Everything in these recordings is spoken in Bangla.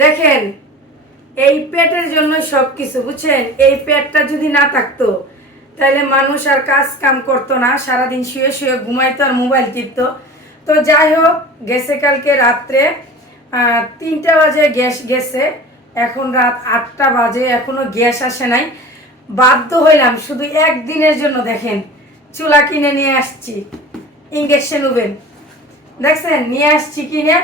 দেখেন, এই পেটের জন্য সব কিছু বুঝছেন? এই পেটটা যদি না থাকতো, তাহলে মানুষ আর কাজ কাম করতো না, সারাদিন শুয়ে শুয়ে ঘুমাইতো আর মোবাইল টিপতো। তো যাই হোক, গেছে কালকে রাত্রে তিনটা বাজে গ্যাস গেছে, এখন রাত আটটা বাজে, এখনও গ্যাস আসে নাই। বাধ্য হইলাম, শুধু একদিনের জন্য দেখেন, চুলা কিনে নিয়ে আসছি ইঞ্জেকশন ওভেন। দেখছেন? নিয়ে আসছি কিনে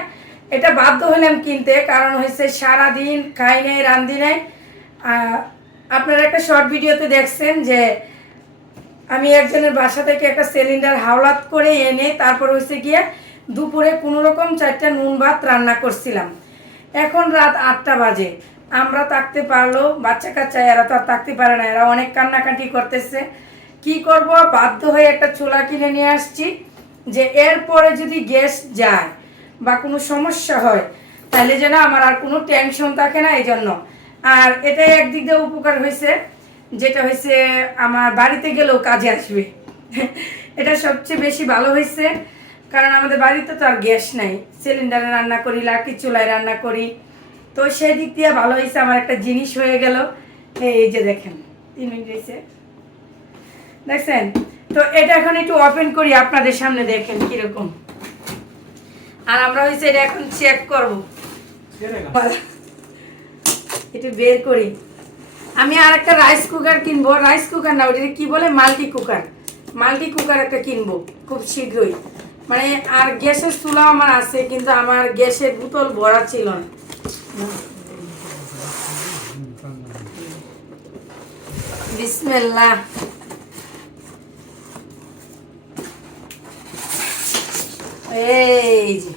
এটা বাধ্য হলাম কিনতে, কারণ হয়েছে সারাদিন খাই নাই, রান্ধি নাই। আপনারা একটা শর্ট ভিডিওতে দেখছেন যে আমি একজনের বাসা থেকে একটা সিলিন্ডার হাওলাত করে এনে তারপর হয়েছে গিয়ে দুপুরে কোনো রকম চারটা নুন ভাত রান্না করছিলাম। এখন রাত আটটা বাজে। আমরা থাকতে পারল, বাচ্চা কাচ্চা এরা তো আর থাকতে পারে না, এরা অনেক কান্নাকাটি করতেছে। কি করব? বাধ্য হয়ে একটা চুলা কিনে নিয়ে আসছি, যে এরপরে যদি গ্যাস যায় বা কোনো সমস্যা হয় তাহলে যেন আমার আর কোনো টেনশন থাকে না এই জন্য আর এটাই একদিক দিয়ে উপকার হয়েছে, যেটা হয়েছে আমার বাড়িতে গেলেও কাজে আসবে। এটা সবচেয়ে বেশি ভালো হয়েছে, কারণ আমাদের বাড়িতে তো আর গ্যাস নাই। সিলিন্ডারে রান্না করি লাকি চুলায় রান্না করি। তো সেই দিক দিয়ে ভালো হয়েছে, আমার একটা জিনিস হয়ে গেল। এই যে দেখেন, তিন মিনিট হয়েছে। দেখছেন? তো এটা এখন একটু ওপেন করি, আপনাদের সামনে দেখেন কীরকম। আর আমরা হয়েছে এটা এখন চেক করব। এটা বের করি। আমি আর একটা রাইস কুকার কিনবো। রাইস কুকার না ওটা কি বলে? মাল্টি কুকার মাল্টি কুকার একটা কিনবো, খুব শীঘ্রই। মানে আর গ্যাসের চুলা আমার আছে, কিন্তু আমার গ্যাসের বোতল ভরা ছিল না। বিসমিল্লাহ। এই যে।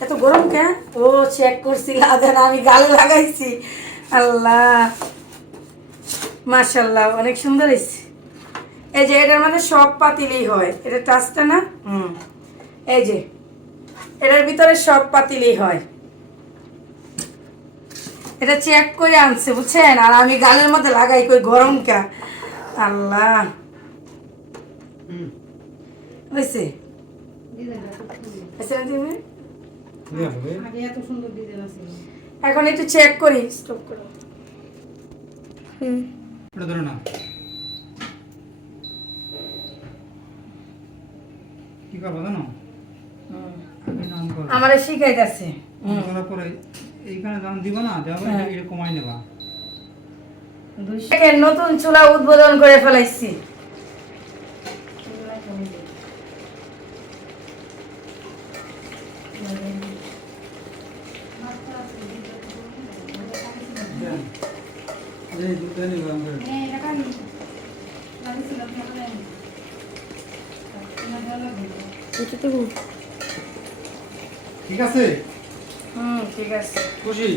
এত গরম কেন? ও চেক করছি লাদেন আমি গালে লাগাইছি। আল্লাহ। মাশাল্লাহ অনেক সুন্দর হয়েছে। এই যে এটার মধ্যে সব পাতিলেই হয়। এটা টাচটা না? হুম। এই যে এটার ভিতরে সব পাতিলেই হয়। এটা চেক করে আনছে বুঝছেন? আর আমি গালের মধ্যে লাগাই কই গরম কা। আল্লাহ। হয়েছে? এখন একটু চেক করি স্টপ করো। হুম ধরো না কি করব জানো? আগে নাম করো। আমারে শিখাইতেছে। হুম করার পরে এইখানে দাম দিব না যাবে হ্যাঁ। এটা কমাই নেবা। নতুন চুলা উদ্বোধন করে ফেলাইছি এই দুটো নিবা আমরা হ্যাঁ এটা কানি লাগিয়েছিলাম তারপরে না ভালো লাগবে এটা তো ঠিক আছে হুম ঠিক আছে। খুশি?